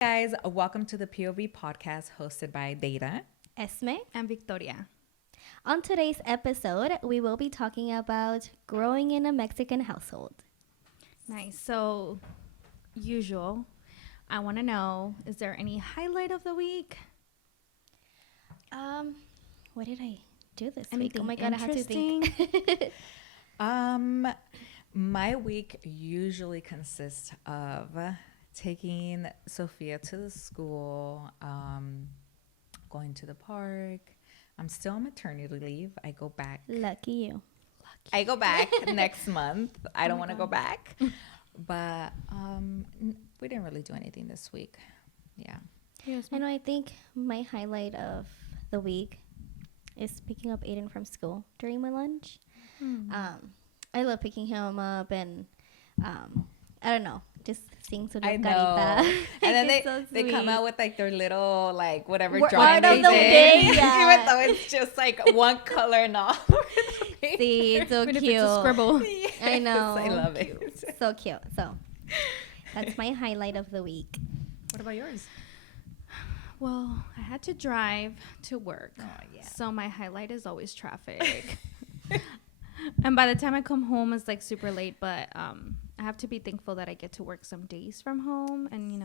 Guys, welcome to the POV podcast hosted by Data. Esme. And Victoria. On today's episode, we will be talking about growing in a Mexican household. Nice. So, usual, I want to know, is there any highlight of the week? What did I do this week? Anything Oh my god, I have to think. My week usually consists of taking Sophia to the school, going to the park. I'm still on maternity leave. I go back. Lucky you. I go back next month. I don't want to go back. But we didn't really do anything this week. Yeah. Yes, I know, I think my highlight of the week is picking up Aiden from school during my lunch. I love picking him up and I don't know, just seeing su I know. carita. And then So they come sweet. out with like their little like whatever Word drawing of they the did. day, yeah. Even though it's just like one color and all. See, it's so Even if cute. it's a scribble. Yes, I know. I love it. So cute. So that's my highlight of the week. What about yours? Well, I had to drive to work. Oh, yeah. So, my highlight is always traffic. And by the time I come home, it's like super late. But I have to be thankful that I get to work some days from home and,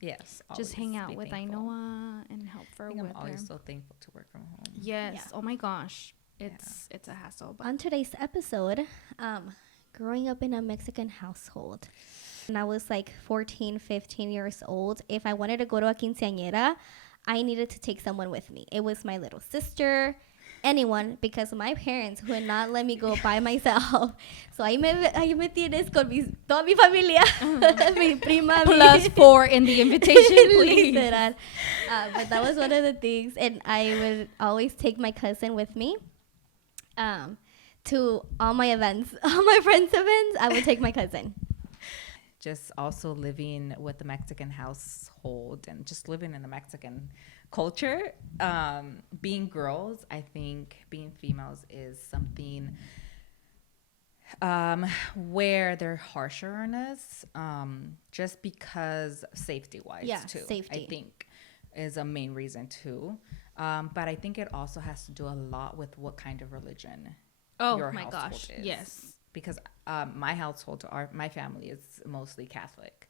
Yes. just hang always out be with thankful. Ainoa and help I her think with I'm always her. so thankful to work from home. Yes. Yeah. Oh my gosh. It's a hassle. But On today's episode, growing up in a Mexican household. When I was like 14, 15 years old, if I wanted to go to a quinceañera, I needed to take someone with me. It was my little sister, anyone, because my parents would not let me go by myself. So ahí me tienes con toda mi familia, mi prima, +4 in the invitation, please. Literal. But that was one of the things. And I would always take my cousin with me to all my events. All my friends' events, I would take my cousin. Just also living with the Mexican household and just living in the Mexican culture. Being girls, I think being females is something where they're harsher on us, just because safety-wise, Yeah, too. safety. I think is a main reason too. But I think it also has to do a lot with what kind of religion your my household gosh. is. Yes. Because my household, my family is mostly Catholic.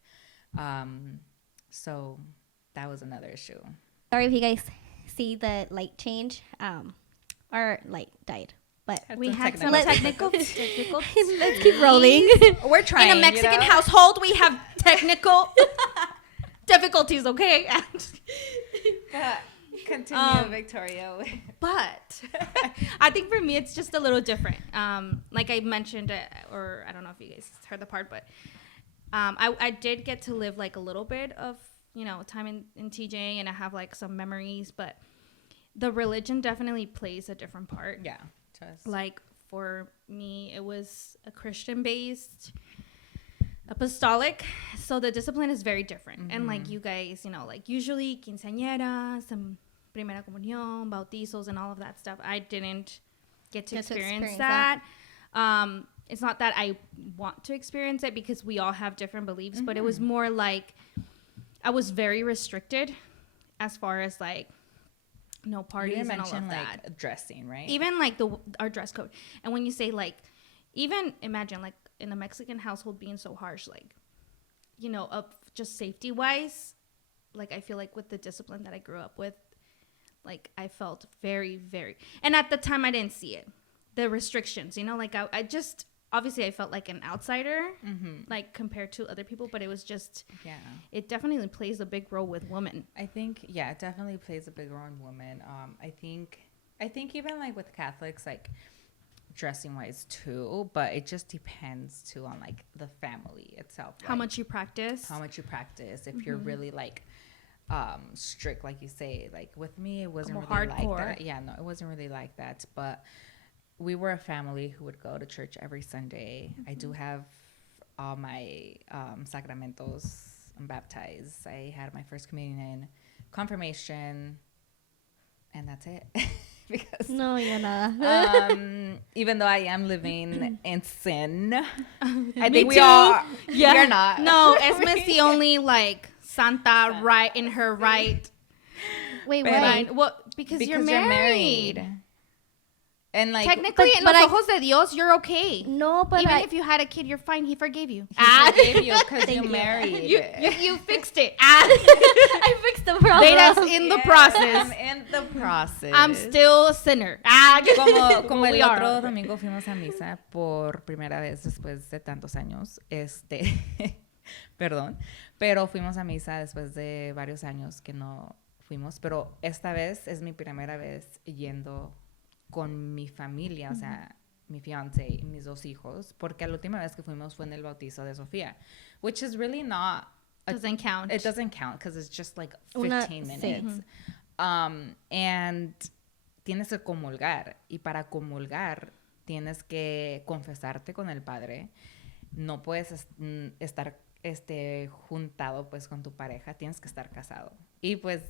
So that was another issue. Sorry if you guys see the light change. Our light died. But We had some technical technical let's keep rolling. We're trying. In a Mexican household, we have technical difficulties, okay? Continue, Victoria. But I think for me, it's just a little different. Like I mentioned, or I don't know if you guys heard the part, but I did get to live like a little bit of, time in TJ, and I have like some memories, but the religion definitely plays a different part. Yeah. Just. Like for me, it was a Christian-based apostolic, so the discipline is very different. And like you guys, like usually quinceañera, some primera comunión, bautizos, and all of that stuff, I didn't get to experience that. It's not that I want to experience it because we all have different beliefs, but it was more like I was very restricted as far as like no parties and all of that. Like dressing, right? Even like our dress code. And when you say like, even imagine like in a Mexican household being so harsh, like, of just safety wise, like I feel like with the discipline that I grew up with, like I felt very, very, and at the time I didn't see it, the restrictions, like I just, obviously I felt like an outsider, like compared to other people, but it was just, it definitely plays a big role with women. I think, it definitely plays a big role in women. I think even like with Catholics, like dressing wise too, but it just depends too on like the family itself. How much you practice. If you're really like strict, like you say, like with me, it wasn't Como really hardcore. like that. Yeah, no, it wasn't really like that. But we were a family who would go to church every Sunday. I do have all my sacramentos. I'm baptized. I had my first communion, confirmation, and that's it. Because No, you're not. even though I am living in sin, I Me think we too. are. Yeah. You're not. No, Esme's the only like Santa right in her right. Wait, Pero- why? Well, because you're married. And like Technically, in but los I- ojos de Dios, you're okay. No, but Even I, if you had a kid, you're fine. He forgave you. he forgave you because Thank you're you. married. You fixed it. I fixed the problem. Vedas in the Yes, process. I'm in the process. I'm still a sinner. Como Well, el we otro are. domingo fuimos a misa por primera vez después de tantos años. Perdón, pero fuimos a misa después de varios años que no fuimos, pero esta vez es mi primera vez yendo con mi familia, o sea, mi fiance y mis 2 hijos, porque la última vez que fuimos fue en el bautizo de Sofía, which is really not Doesn't count. it doesn't count because it's just like Una- 15 sí. minutes. And tienes que comulgar. Y para comulgar tienes que confesarte con el padre. No puedes estar juntado pues con tu pareja. Tienes que estar casado. Y pues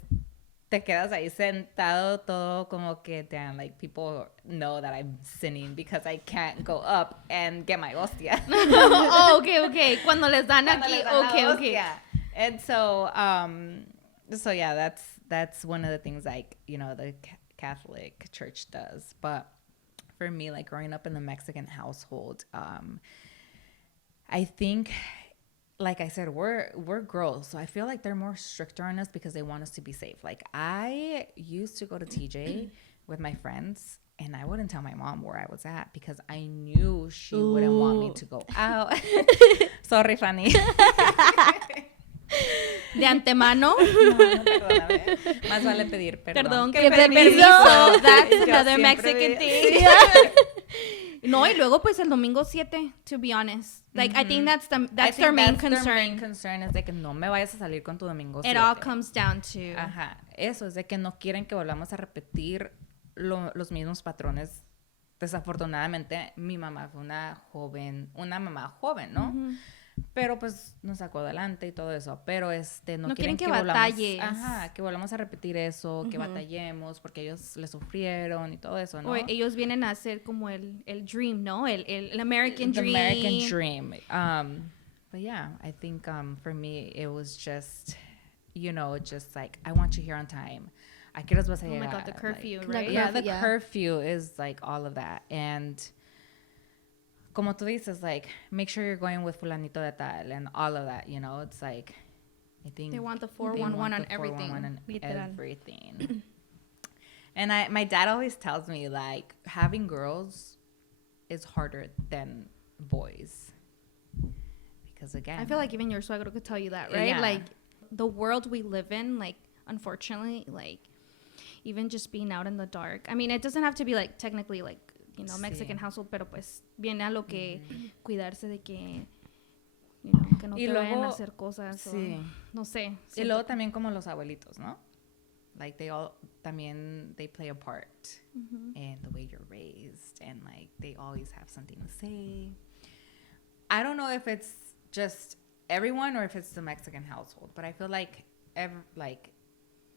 te quedas ahí sentado todo como que, damn, like people know that I'm sinning because I can't go up and get my hostia. Oh, okay. Cuando les dan Cuando aquí, les dan la okay. hostia. And so, so yeah, that's one of the things like, you know, the Catholic Church does. But for me, like growing up in the Mexican household, I think, like I said, we're girls, so I feel like they're more stricter on us because they want us to be safe. Like I used to go to TJ with my friends, and I wouldn't tell my mom where I was at because I knew she wouldn't want me to go out. Sorry, Fanny. De antemano. No, perdóname. Más vale pedir perdón. Perdón, que permiso. That's Yo another siempre Mexican thing. No, y luego pues el domingo 7, to be honest. Like, I think that's their main concern. Their main concern es de que no me vayas a salir con tu domingo 7. It all comes down to... Ajá, eso es de que no quieren que volvamos a repetir los mismos patrones. Desafortunadamente, mi mamá fue una mamá joven, ¿no? Pero pues nos sacó adelante y todo eso. Pero no quieren que batalles. Que volvamos a repetir eso, que batallemos, porque ellos le sufrieron y todo eso, ¿no? O ellos vienen a hacer como el dream, ¿no? El American The dream. American dream. But yeah, I think for me it was just, you know, just like, I want you here on time. ¿A qué horas vas a Oh my llegar? God, the curfew, Like, right? Yeah, the Yeah. curfew is like all of that. And como tú dices, like, make sure you're going with fulanito de tal and all of that, you know? It's like, I think They want the they 411 want on the everything. 411 on Literal. everything. And my dad always tells me, like, having girls is harder than boys. Because again, I feel like even your suegro could tell you that, right? Yeah. Like, the world we live in, like, unfortunately, like, even just being out in the dark. I mean, it doesn't have to be, like, technically, like, you know, Mexican Sí. household, pero pues viene a lo que cuidarse de que, you know, que no Y te vayan a luego- hacer cosas sí. o, no sé. Y siento luego que- también como los abuelitos, ¿no? Like they play a part in the way you're raised, and like they always have something to say. I don't know if it's just everyone or if it's the Mexican household, but I feel like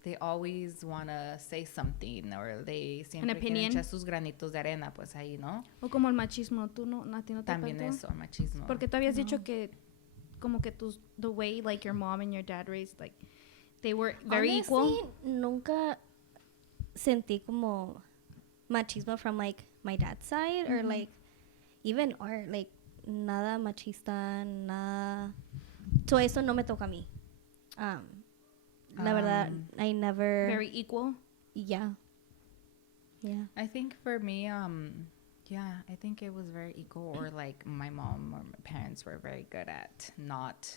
they always want to say something, or they siempre quieren opinion. echar sus granitos de arena, pues ahí, ¿no? O como el machismo, tú no, a ti no te También afectó? eso, machismo. Porque tú habías dicho que como que the way like your mom and your dad raised, like they were very equal. Honestly, nunca sentí como machismo from like my dad's side or like even art, like nada machista, nada. Todo eso no me toca a mí. La verdad, I never. Very equal. Yeah. I think for me, yeah, I think it was very equal, or like my mom or my parents were very good at not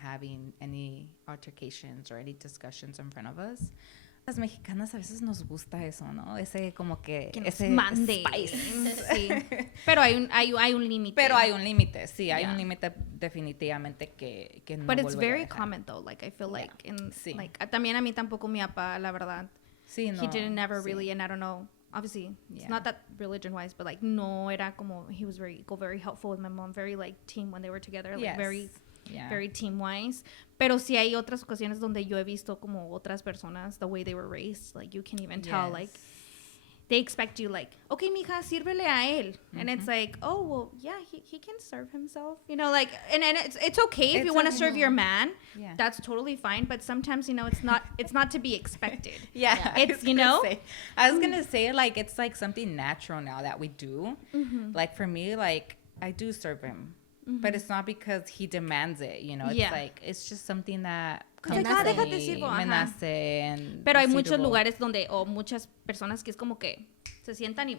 having any altercations or any discussions in front of us. Las mexicanas a veces nos gusta eso, ¿no? Ese como que Que nos ese mande. spice. Sí. Pero hay un límite. Pero hay un límite, sí, hay Yeah. un límite definitivamente que no But it's volveré a very dejar. common though. Like I feel Yeah. like in Sí. like también a mí tampoco mi papá, la verdad. Sí, no, He didn't never sí. really, and I don't know. Obviously, it's Yeah. not that religion wise, but like no era como he was very equal, very helpful with my mom, very like team when they were together, like Yes. very very team wise. Pero sí hay otras ocasiones donde yo he visto como otras personas, the way they were raised, like you can even tell, Yes. like they expect you like, okay, mija, sírvele a él. And it's like, oh, well, yeah, he can serve himself. You know, like, and it's okay if you want to serve your man. Yeah. That's totally fine. But sometimes, you know, it's not to be expected. Yeah. It's, you know. I was going to say, like, it's like something natural now that we do. Like, for me, like, I do serve him. But it's not because he demands it, you know. It's like, it's just something that It's like, déjate sirvo, me ajá. nace and Pero hay it's muchos suitable. lugares donde, o muchas personas que es como que se sientan y,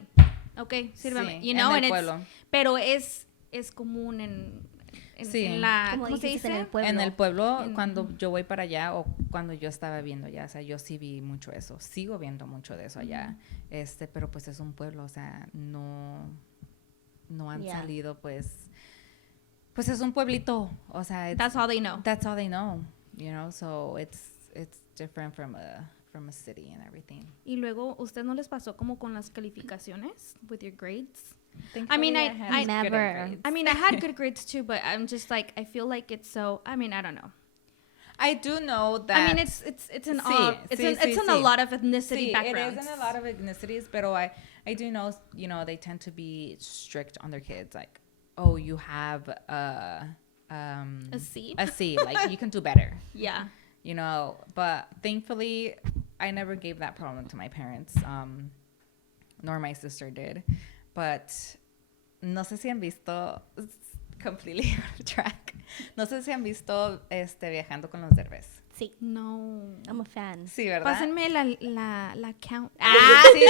ok, sírvame, Sí, you know, en el and pueblo. Pero es común Sí. en la, Como ¿cómo se dijiste, dice? en el pueblo. En el pueblo, cuando yo voy para allá o cuando yo estaba viendo allá, o sea, yo sí vi mucho eso. Sigo viendo mucho de eso allá. Pero pues es un pueblo, o sea, no han salido, pues es un pueblito, o sea, That's all they know. That's all they know, you know, so it's different from a city and everything. Y luego, ¿usted no les pasó como con las calificaciones with your grades? Thankfully, I mean, I had good never. grades. I mean, I had good grades too, but I'm just like, I feel like it's so, I mean, I don't know. I do know that. I mean, it's in Sí, all, it's sí, in a sí. lot of ethnicity Sí, backgrounds. it is in a lot of ethnicities, pero I do know, you know, they tend to be strict on their kids, like, oh, you have A C. a C, like you can do better. Yeah. You know, but thankfully I never gave that problem to my parents, nor my sister did. But no sé si han visto, it's completely out of track. No sé si han visto Viajando con los Derbez. Sí, No. I'm a fan. Sí, ¿verdad? Pásenme la count. Sí,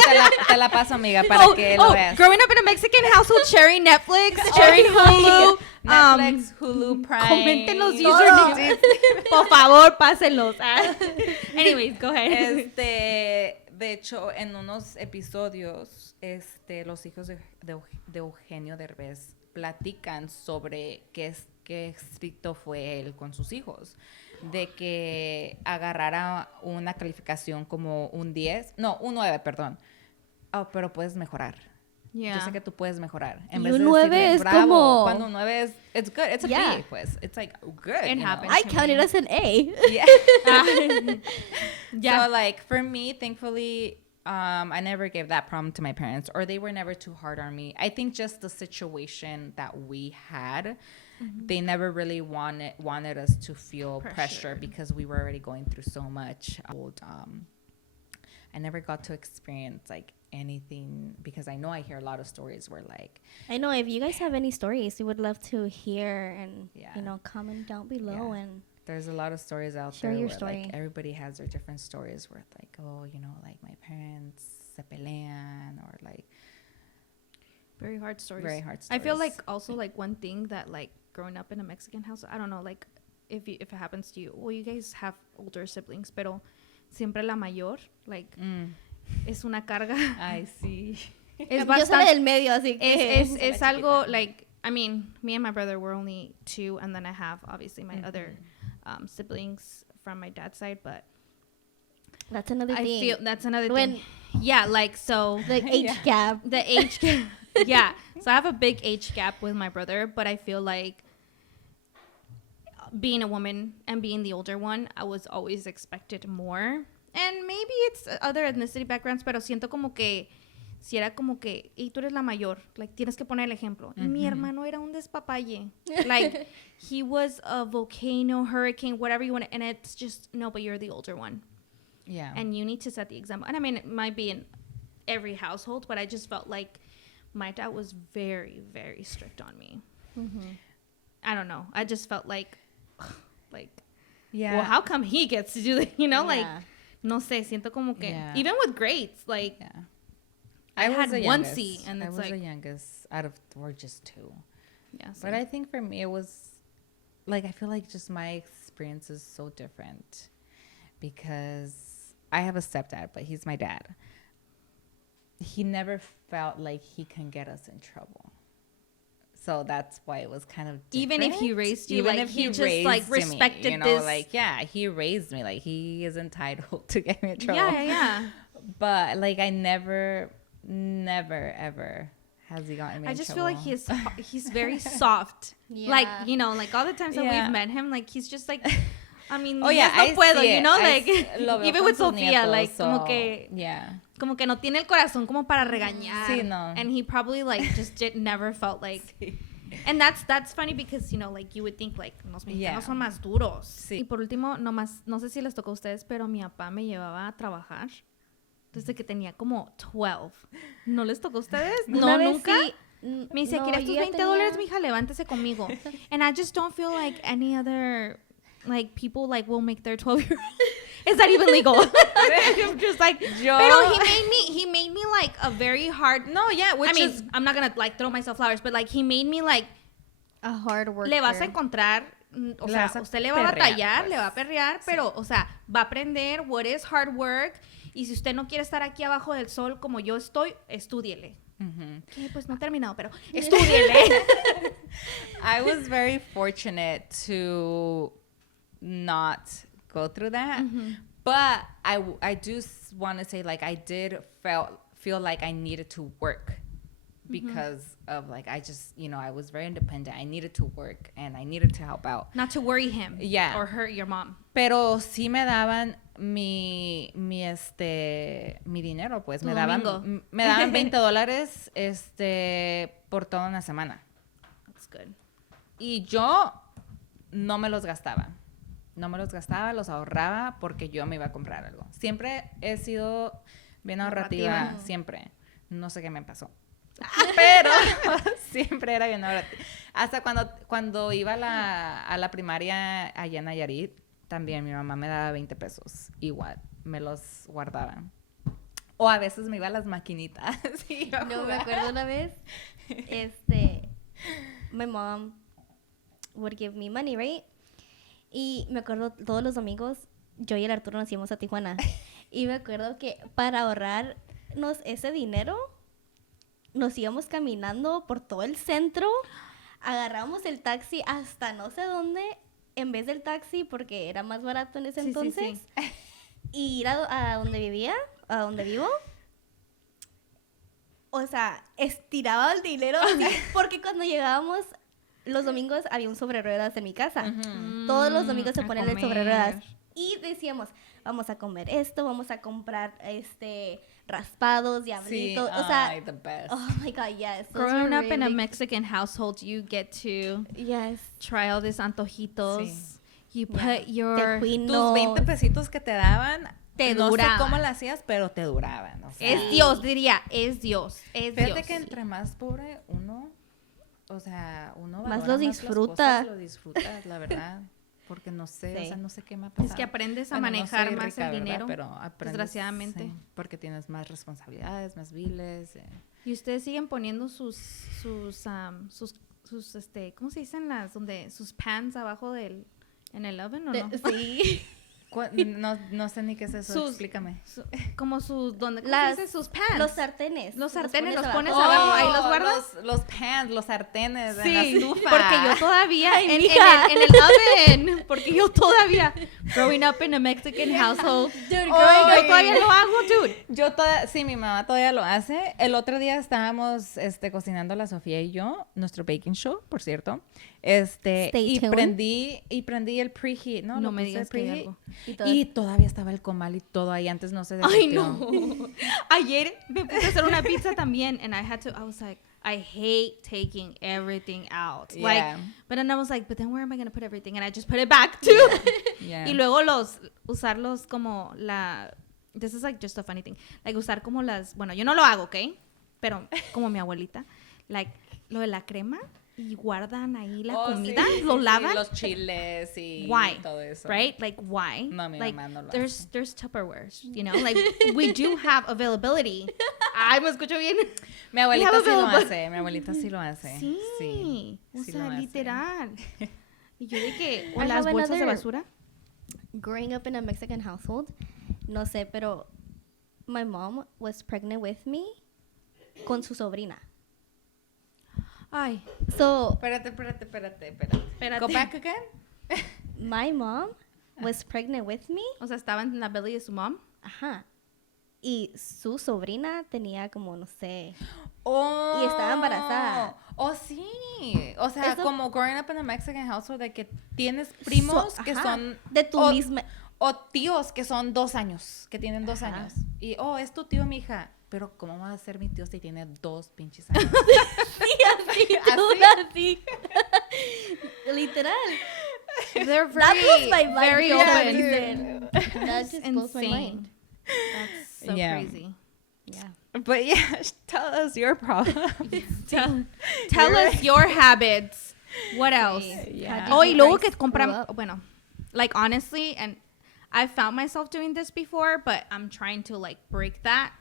te la paso, amiga, para que lo veas. Growing up in a Mexican household, sharing Netflix, sharing Hulu. Netflix, Hulu, Prime. Comenten los todo. usernames. Por favor, pásenlos. Anyways, go ahead. De hecho, en unos episodios, los hijos de Eugenio Derbez platican sobre qué estricto fue él con sus hijos. De que agarrara una calificación como un 10, no, un 9, perdón. Oh, pero puedes mejorar. Yeah. Yo sé que tú puedes mejorar. Y un 9 es bravo, como- cuando un 9 es, it's good, it's a Yeah. B, pues. It's like, good, It you happens. know? I counted as an A. Yeah. Yeah. So, like, for me, thankfully, I never gave that problem to my parents, or they were never too hard on me. I think just the situation that we had, they never really wanted us to feel pressure because we were already going through so much. I never got to experience like anything because I know I hear a lot of stories where like I know if you guys have any stories, we would love to hear and Yeah. you know comment down below Yeah. and there's a lot of stories out Share there your where story. like everybody has their different stories where it's like, oh, you know, like my parents se pelean or like Very hard stories. very hard I stories. feel like also like one thing that like growing up in a Mexican house, I don't know, like if it happens to you, well, you guys have older siblings, pero siempre la mayor, like es una carga. I see. Es yo soy del medio, así que es algo like, I mean, me and my brother were only 2, and then I have obviously my other siblings from my dad's side, but that's another I thing. feel that's another When- thing. Yeah, like so The age Yeah. gap. the age gap. Yeah, so I have a big age gap with my brother, but I feel like being a woman and being the older one, I was always expected more. And maybe it's other ethnicity backgrounds, pero siento como que si era como que, y tú eres la mayor, like tienes que poner el ejemplo. Y mi hermano era un despapalle. Like he was a volcano, hurricane, whatever you want, and it's just no, but you're the older one. Yeah. And you need to set the example. And I mean, it might be in every household, but I just felt like my dad was very, very strict on me. I don't know. I just felt like, yeah. well, how come he gets to do it? You know, like, Yeah. no sé, siento como que, Yeah. even with grades, like, Yeah. I was had the one youngest. C, and I it's was the like, youngest out of we're just 2. yeah. So But I think for me it was like I feel like just my experience is so different because I have a stepdad, but he's my dad. He never felt like he can get us in trouble. So that's why it was kind of different. Even if he raised you, Even like, if he just, raised like, me, respected you know, this- like, yeah, he raised me. Like, he is entitled to get me in trouble. yeah. But, like, I never, ever has he gotten me I in just trouble. feel like he's very soft. Yeah. Like, you know, like all the times that Yeah. we've met him, like he's just like, I mean, Oh, yeah, no I puedo, see you it. know, I like, lo veo even con with sus Sofía, nietos, like, so, como yeah. que no tiene el corazón como para regañar. Sí, no. And he probably, like, just never felt like... Sí. And that's funny because, you know, like, you would think, like, los mexicanos Yeah. son más duros. Sí. Y por último, no sé si les tocó a ustedes, pero mi papá me llevaba a trabajar desde que tenía como 12. ¿No les tocó a ustedes? Una No, vez nunca. sí, Me decía, no, ¿quieres yo tus ya $20, tenía- mija? Levántese conmigo. And I just don't feel like any other, like, people, like, will make their 12-year-old. Is that even legal? I'm just like, Yo- pero he made me, like, a very hard, No, yeah, which I mean, is... I'm not gonna, like, throw myself flowers, but, like, he made me, like, a hard worker. le vas a encontrar, o Le sea, vas a usted le va a perrear, batallar, pues. le va a perrear, pero, o sea, va a aprender what is hard work, y si usted no quiere estar aquí abajo del sol como yo estoy, estúdiele. Mhm. Que pues no he terminado, pero estúdiele. I was very fortunate to not go through that. But I do want to say, like, I did feel like I needed to work because of, like, I just, you know, I was very independent. I needed to work and I needed to help out. Not to worry him Yeah. or hurt your mom. Pero sí me daban mi dinero, pues. Tu Me daban domingo. me daban $20 por toda una semana. That's good. Y yo no me los gastaba. No me los gastaba, los ahorraba porque yo me iba a comprar algo. Siempre he sido bien ahorrativa, Ahorrativa. siempre. No sé qué me pasó. Pero siempre era bien ahorrativa. Hasta cuando iba a la primaria allá en Nayarit, también mi mamá me daba 20 pesos. Igual, me los guardaba. O a veces me iba a las maquinitas. Y iba a No, me jugar. acuerdo una vez, my mom would give me money, right? Y me acuerdo todos los domingos, yo y el Arturo nos íbamos a Tijuana. Y me acuerdo que para ahorrarnos ese dinero, nos íbamos caminando por todo el centro, agarramos el taxi hasta no sé dónde, en vez del taxi, porque era más barato en ese Sí, sí, entonces, sí. y ir a donde vivía, a donde vivo. O sea, estiraba el dinero así, porque cuando llegábamos los domingos había un sobre ruedas en mi casa. Todos los domingos se a ponen el sobre comer. ruedas. Y decíamos, vamos a comer esto, vamos a comprar raspados, diablitos. Sí, o sea, ay, the best. oh my God, yes. those Growing were up in a really- Mexican household, you get to Yes. try all these antojitos. Sí. You Yeah. put your... Tejuinos. Tus 20 pesitos que te daban, Te no sé duraban. cómo lo hacías, pero te duraban. O sea, Es Dios, diría, es Dios, es Fíjate Dios. que entre más pobre uno, o sea, uno Más valora lo las disfruta. cosas, lo disfrutas, la verdad. Porque no sé, Sí. o sea, no sé qué me ha pasado. Es que aprendes a Bueno, no manejar soy más rica, el ¿verdad? dinero, Pero aprendes, desgraciadamente. sí, porque tienes más responsabilidades, más biles. Y ustedes siguen poniendo sus ¿cómo se dicen sus pans abajo en el oven o no? Sí. No sé ni qué es eso, explícame. Como sus, ¿cómo se Las- dice? Sus pans. Los sartenes. Los sartenes los abajo. pones abajo, ahí los guardas. Los pans, los sartenes en Sí, la estufa. porque yo todavía en mija. el oven, porque yo todavía growing up in a Mexican household, Dude, yo Ay. todavía lo hago, dude. Sí, mi mamá todavía lo hace. El otro día estábamos cocinando la Sofía y yo, nuestro baking show, por cierto. Stay Y tuned. prendí el preheat, ¿no? No Lo me puse digas el que hay preheat. algo. Y todavía estaba el comal y todo ahí, antes no se Ay, derritió. no. Ayer me puse a hacer una pizza también, and I was like, I hate taking everything out. Yeah. Like, but then I was like, but then where am I going to put everything? And I just put it back too. Yeah. Y luego usarlos como this is like just a funny thing. Like usar como bueno, yo no lo hago, ¿ok? Pero como mi abuelita, like lo de la crema y guardan ahí la Oh, comida, sí, lo sí, lavan. los chiles y Why? todo eso. Right? Like why? No, mi like, mamá no lo there's hace. there's Tupperware, you know? Like we do have availability. Ay, me escucho bien. Mi abuelita have sí lo available- hace, mi abuelita sí lo hace. Sí. O sí sea, lo hace. literal. Y yo de que o I las have bolsas de another- basura. Growing up in a Mexican household, no sé, pero my mom was pregnant with me con su sobrina. Ay, So, Espérate. Espérate. Go back again. my mom was pregnant with me. o sea, estaba en la belly de su mom. Ajá. Y su sobrina tenía como, no sé. Oh, Y estaba embarazada. Oh, sí. O sea, Eso- como growing up in a Mexican household, de que tienes primos que ajá, son... de tu o, misma. o tíos que son 2 años, que tienen 2 Ajá. años. Y, es tu tío, mija. Pero, ¿cómo va a ser mi tío si tiene 2 pinches años? Sí, así. Literal. They're That blows my mind. very for some open. reason. That just blows my Insane. mind. That's so Yeah. crazy. Yeah. But yeah, tell us your problem. Tell us your habits. What else? Yeah. How Oh, did y you luego guys que compran, grow up? bueno, like honestly, and I found myself doing this before, but I'm trying to like break that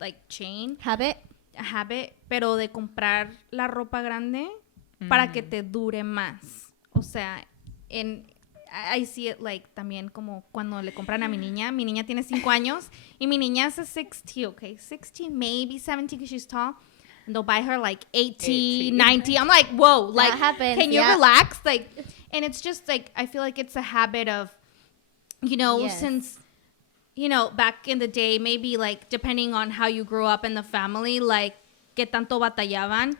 like chain, Habit. a habit, pero de comprar la ropa grande para que te dure más. O sea, I see it like también como cuando le compran a mi niña tiene 5 años y mi niña es a 16, okay, 16, maybe 17 because she's tall. And they'll buy her like 18, 90. I'm like, whoa, like, happens, can you yeah. relax? Like, and it's just like, I feel like it's a habit of, you know, Yes. since, you know, back in the day, maybe like depending on how you grew up in the family, like, que tanto batallaban,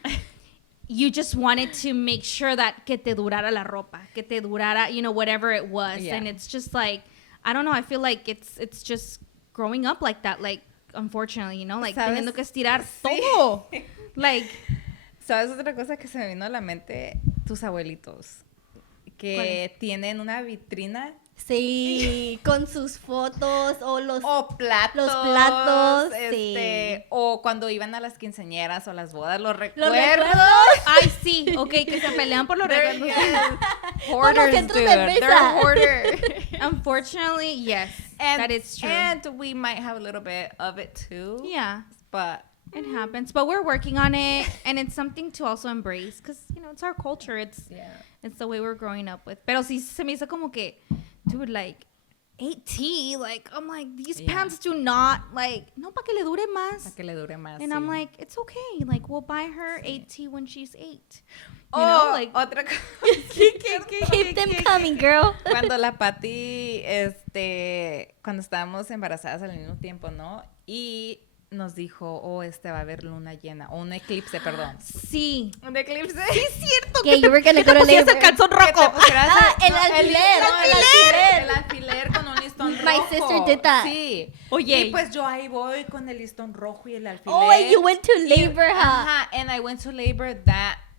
you just wanted to make sure that que te durara la ropa, que te durara, you know, whatever it was. Yeah. And it's just like, I don't know, I feel like it's just growing up like that, like, unfortunately, you know, like, ¿Sabes? teniendo que estirar Sí. todo. Like, ¿Sabes otra cosa que se me vino a la mente? Tus abuelitos. Que tienen una vitrina. Sí, con sus fotos o los... O platos. Los platos, O cuando iban a las quinceañeras o las bodas, los ¿Los recuerdos. recuerdos? ay, sí, ok, que se pelean por los They're- recuerdos. yes. Por los Hoarders, centros dude. de mesa. They're hoarders. Unfortunately, yes, that is true. And we might have a little bit of it too. Yeah, But it happens, but we're working on it, and it's something to also embrace because, you know, it's our culture. It's the way we're growing up with. Pero sí se me hizo como que, dude, like 8T, like I'm like, these Yeah. pants do not, like, no, para que le dure más. para que le dure más. And sí. I'm like, it's okay. Like, we'll buy her 8T when she's 8. You Oh, know, like, otra cosa. Keep them coming, girl. Cuando la Pati, cuando estábamos embarazadas al mismo tiempo, ¿no? Y nos dijo, va a haber luna llena, o un eclipse, perdón. sí. ¿Un eclipse? Sí, es cierto. Que you were gonna go to pusieras labor. el calzón Que te rojo. pusieras El no, alfiler, listón, el alfiler. El alfiler con un listón My rojo. sister did that. Sí. Oye. Y pues yo ahí voy con el listón rojo y el alfiler. Oh, and you went to labor, huh? Ajá, and I went to labor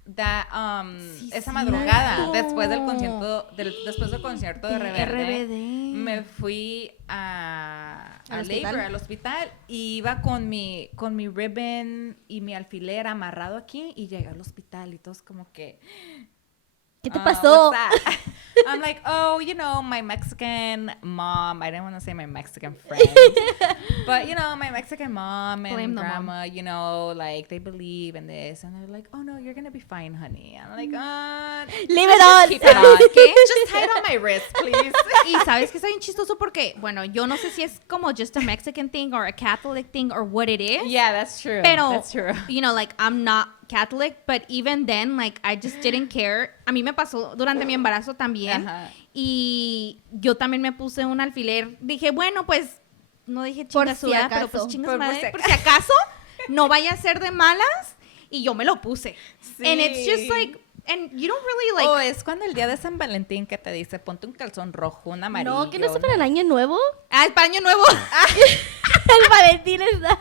Sí, esa cierto. madrugada, después del concierto de De RBD, RBD. me fui a ¿Al labor, hospital? al hospital, y iba con mi ribbon y mi alfiler amarrado aquí, y llegué al hospital y todos como que... ¿Qué te pasó? what's that? I'm like, oh, you know, my Mexican mom. I didn't want to say my Mexican friend, but you know, my Mexican mom and Blame the mom. grandma, you know, like they believe in this, and they're like, oh no, you're gonna be fine, honey. I'm like, Leave it on. keep it on. Just tie it on my wrist, please. Y sabes que está bien chistoso porque, bueno, yo no sé si es como just a Mexican thing or a Catholic thing or what it is. Yeah, that's true. Pero, That's true. you know, like, I'm not Catholic, but even then, like, I just didn't care. A mí me pasó durante mi embarazo también. Ajá. Y yo también me puse un alfiler. Dije, bueno, pues, no dije Por chinga si su edad, pero acaso. pues chinga Por su madre, si por si acaso no vaya a ser de malas. Y yo me lo puse. Sí. And it's just like, and you don't really like... O es cuando el día de San Valentín que te dice, ponte un calzón rojo, un amarillo. No, que no es para el año nuevo. Ah, es para Año Nuevo. El Valentín está.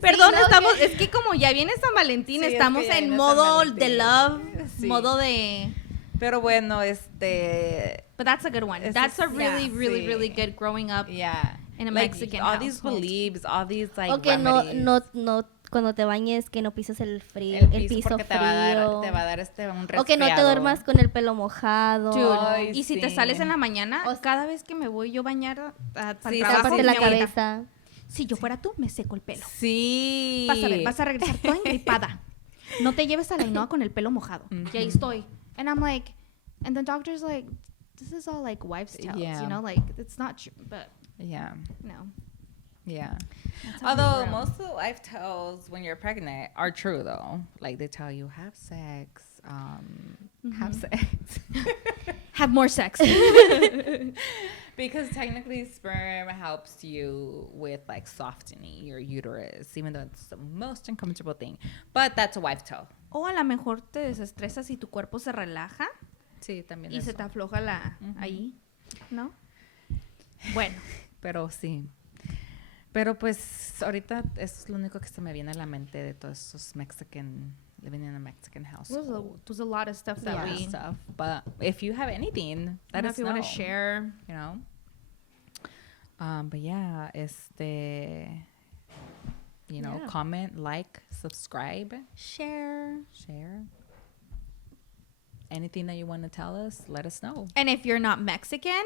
Perdón, Sí, no, estamos, que- es que como ya viene San Valentín, Sí, es que estamos ya en viene modo San de Valentín. love, Sí. modo de... Pero bueno, But that's a good one. Ese That's a es- really, yeah, really, sí. really good growing up. yeah. In a Like, Mexican all these household. beliefs, all these like O que no, remedies. cuando te bañes, que no pises el frío, el el piso, piso porque frío. te va a dar un resfriado. O que no te duermas con el pelo mojado. Dude, Ay, y si te sí. sales en la mañana, O- cada vez que me voy yo a bañar para Sí, el trabajo, Taparte la mi abuelita, cabeza. si yo fuera tú, me seco el pelo. Sí. Vas a ver, vas a regresar toda engripada. No te lleves a la Ainhoa con el pelo mojado. Y ahí estoy. And I'm like, and the doctor's like, this is all like wives' tales, Yeah. you know, like it's not true, but Yeah. no. Yeah. That's how we Although grow. most of the life tales when you're pregnant are true though. Like they tell you have sex, have sex. Have more sex. Because technically sperm helps you with like softening your uterus, even though it's the most uncomfortable thing. But that's a wife tale. O a lo mejor te desestresas y tu cuerpo se relaja Sí, también y se te afloja ahí, ¿no? Bueno. Pero sí. Pero pues ahorita es lo único que se me viene a la mente de todos esos living in a Mexican household. There's a lot of stuff that But if you have anything, let us know. If you want to share, you know. But yeah, comment, like, subscribe, share. Anything that you want to tell us, let us know. And if you're not Mexican,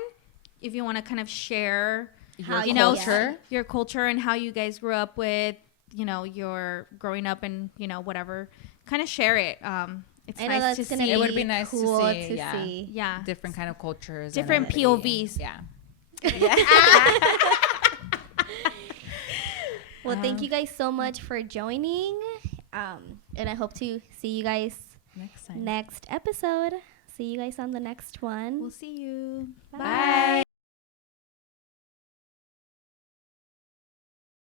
if you want to kind of share your culture and how you guys grew up with, your growing up and, whatever, kind of share it. It's nice to see. It would be nice cool to see. Yeah. Different kind of cultures. Different POVs. Yeah. Well, thank you guys so much for joining. And I hope to see you guys next episode. See you guys on the next one. We'll see you. Bye.